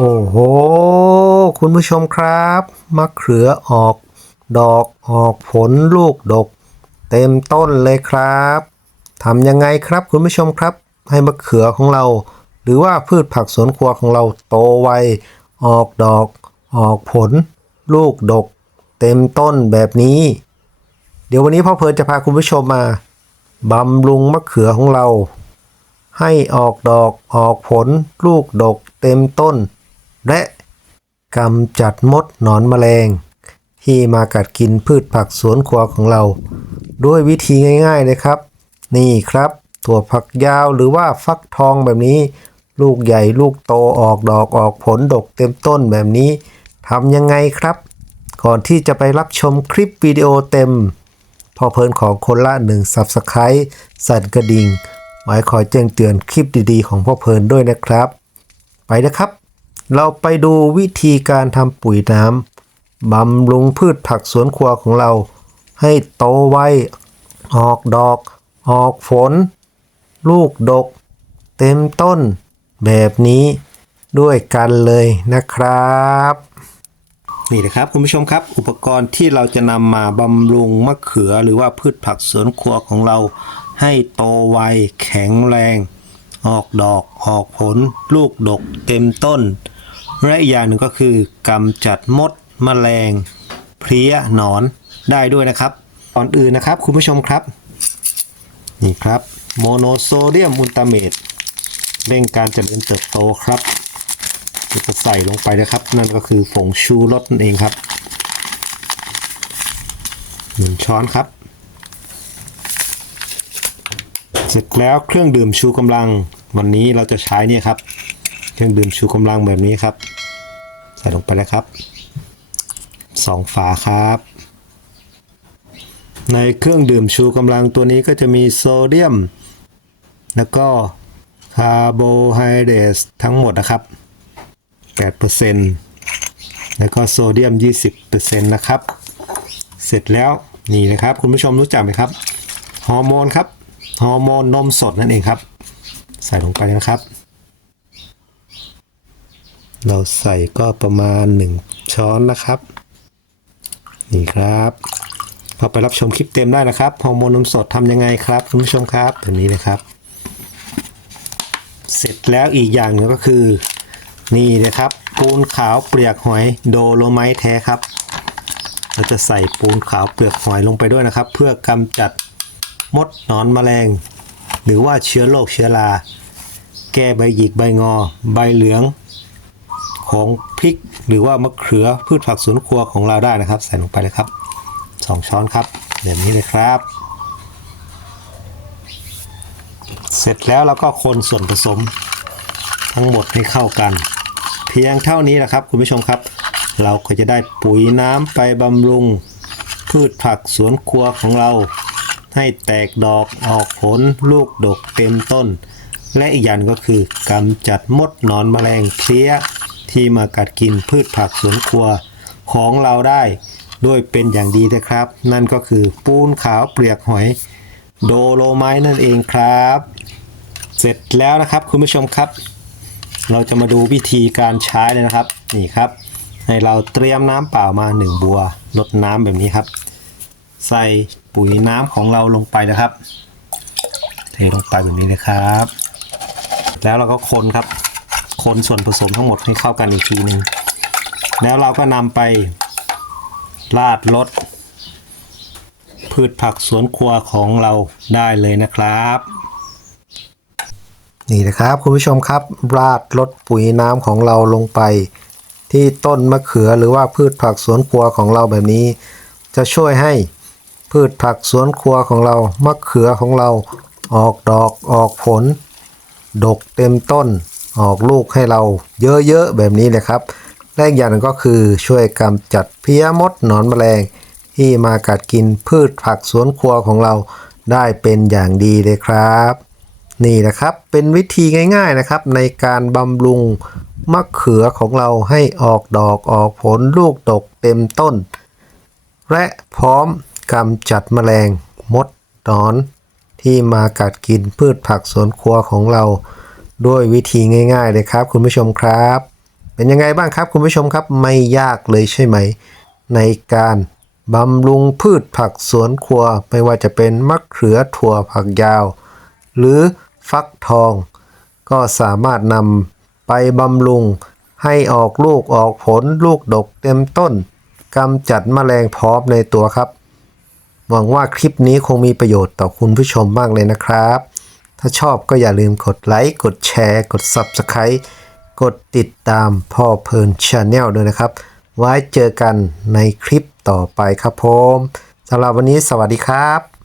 โอ้โห คุณผู้ชมครับ มะเขือออก ดอกออกผลลูกดก เต็มต้นเลยครับทำยังไงครับคุณผู้ชมครับ ให้มะเขือของเรา หรือว่าพืชผักสวนครัวของเราโตไว ออกดอก ออกผล ลูกดก เต็มต้นแบบนี้ เดี๋ยววันนี้พ่อเพลินจะพาคุณผู้ชมมาบำรุงมะเขือของเรา ให้ออกดอกออกผล ลูกดก เต็มต้น และกำจัดมดหนอนแมลง ที่มากัดกินพืชผักสวนครัวของเรา ด้วยวิธีง่ายๆเลยครับ นี่ครับถั่วผักยาวหรือว่าฟักทองแบบนี้ ลูกใหญ่ลูกโตออกดอกออกผลดกเต็มต้นแบบนี้ทำยังไงครับ ก่อนที่จะไปรับชมคลิปวิดีโอเต็ม พอเพลินของคนละหนึ่ง Subscribe สั่นกระดิ่งไว้คอยแจ้งเตือนคลิปดีๆ ของพ่อเพลินด้วยนะครับ ไปนะครับ เราไปดูวิธีการทำปุ๋ยน้ำบำรุงพืชผักสวนครัวของเรา ให้โตไว ออกดอก ออกผลลูกดก เต็มต้น แบบนี้ด้วยกันเลยนะครับ นี่นะครับคุณผู้ชมครับ อุปกรณ์ที่เราจะนำมาบำรุงมะเขือหรือว่าพืชผักสวนครัวของเรา ให้โตไว แข็งแรง ออกดอก ออกผล ลูกดก เต็มต้น และอีกอย่างหนึ่งก็คือกำจัดมดแมลง เพลี้ยหนอนได้ด้วยนะครับก่อนอื่นนะครับคุณผู้ชมครับ นี่ครับโมโนโซเดียมอุลตาเมตเร่งการเจริญเติบโตครับจะใส่ลงไปนะครับ นั่นก็คือผงชูรสนั่นเองครับหนึ่งช้อนครับ เสร็จแล้วเครื่องดื่มชูกำลังวันนี้เราจะใช้เนี่ยครับ เครื่องดื่มชูกำลังแบบนี้ครับ ใส่ลงไปแล้วครับสองฝาครับ ในเครื่องดื่มชูกำลังตัวนี้ก็จะมีโซเดียม แล้วก็คาร์โบไฮเดรตทั้งหมดนะครับ 8%แล้วก็โซเดียม 20%นะครับ เสร็จแล้วนี่นะครับ คุณผู้ชมรู้จักไหมครับ ฮอร์โมนครับ ฮอร์โมนนมสดนั่นเองครับ ใส่ลงไปนะครับ เราใส่ก็ประมาณ 1 ช้อนนะครับ นี่ครับเข้าไปรับชมคลิปเต็มได้นะครับฮอร์โมนนมสดทำยังไงครับคุณผู้ชมครับตัวนี้นะครับ เสร็จแล้วอีกอย่างหนึงก็คือ นี่นะครับ ปูนขาวเปลือกหอยโดโลไมต์แท้ครับ เราจะใส่ปูนขาวเปลือกหอยลงไปด้วยนะครับ เพื่อกำจัดมดหนอนแมลง หรือว่าเชื้อโรคเชื้อรา แก้ใบหยิกใบงอ ใบเหลือง ของพริก หรือว่ามะเขือพืชผักสวนครัวของเราได้นะครับ ใส่ลงไปเลยครับสองช้อนครับแบบนี้เลยครับ เสร็จแล้วเราก็คนส่วนผสมทั้งหมดให้เข้ากัน เพียงเท่านี้นะครับ คุณผู้ชมครับ เราก็จะได้ปุ๋ยน้ำไปบำรุง พืชผักสวนครัวของเรา ให้แตกดอกออกผลลูกดกเต็มต้นและอีกอย่างก็คือกำจัดมดหนอนแมลงเพลี้ย ที่มากัดกินพืชผักสวนครัวของเราได้ด้วยเป็นอย่างดีนะครับ นั่นก็คือปูนขาวเปลือกหอย โดโลไมต์นั่นเองครับ เสร็จแล้วนะครับคุณผู้ชมครับ เราจะมาดูวิธีการใช้เลยนะครับนี่ครับ ให้เราเตรียมน้ำเปล่ามา 1 บัวลดน้ำแบบนี้ครับ ใส่ปุ๋ยน้ำของเราลงไปนะครับ เทลงไปแบบนี้เลยครับ แล้วเราก็คนครับ คนส่วนผสมทั้งหมดให้เข้ากันอีกทีหนึ่งแล้วเราก็นำไปราดรสพืชผักสวนครัวของเราได้เลยนะครับ นี่นะครับคุณผู้ชมครับ ราดรดปุ๋ยน้ำของเราลงไป ที่ต้นมะเขือหรือว่าพืชผักสวนครัวของเราแบบนี้ จะช่วยให้พืชผักสวนครัวของเรามะเขือของเราออกดอกออกผล ดกเต็มต้น ออกลูกให้เราเยอะๆแบบนี้เลยครับและอีกอย่างหนึงก็คือช่วยกำจัดเพี้ยมดหนอนแมลง ที่มากัดกินพืชผักสวนครัวของเราได้เป็นอย่างดีเลยครับ นี่นะครับเป็นวิธีง่ายๆนะครับ ในการบำรุงมะเขือของเราให้ออกดอกออกผลลูกดกเต็มต้น และพร้อมกำจัดแมลงมดหนอน ที่มากัดกินพืชผักสวนครัวของเรา ด้วยวิธีง่าย ๆ เลยครับ คุณผู้ชมครับ เป็นยังไงบ้างครับคุณผู้ชมครับไม่ยากเลยใช่ไหม ในการบำรุงพืชผักสวนครัว ไม่ว่าจะเป็นมะเขือถั่วผักยาว หรือฟักทอง ก็สามารถนำไปบำรุงให้ออกลูกออกผลลูกดกเต็มต้นกำจัดแมลงพร้อมในตัวครับ หวังว่าคลิปนี้คงมีประโยชน์ต่อคุณผู้ชมมากเลยนะครับ ถ้าชอบก็อย่าลืมกดไลค์ กดแชร์ กด Subscribe กดติดตามพ่อเพลินชาแนลด้วยนะครับ ไว้เจอกันในคลิปต่อไปครับผมสำหรับวันนี้สวัสดีครับ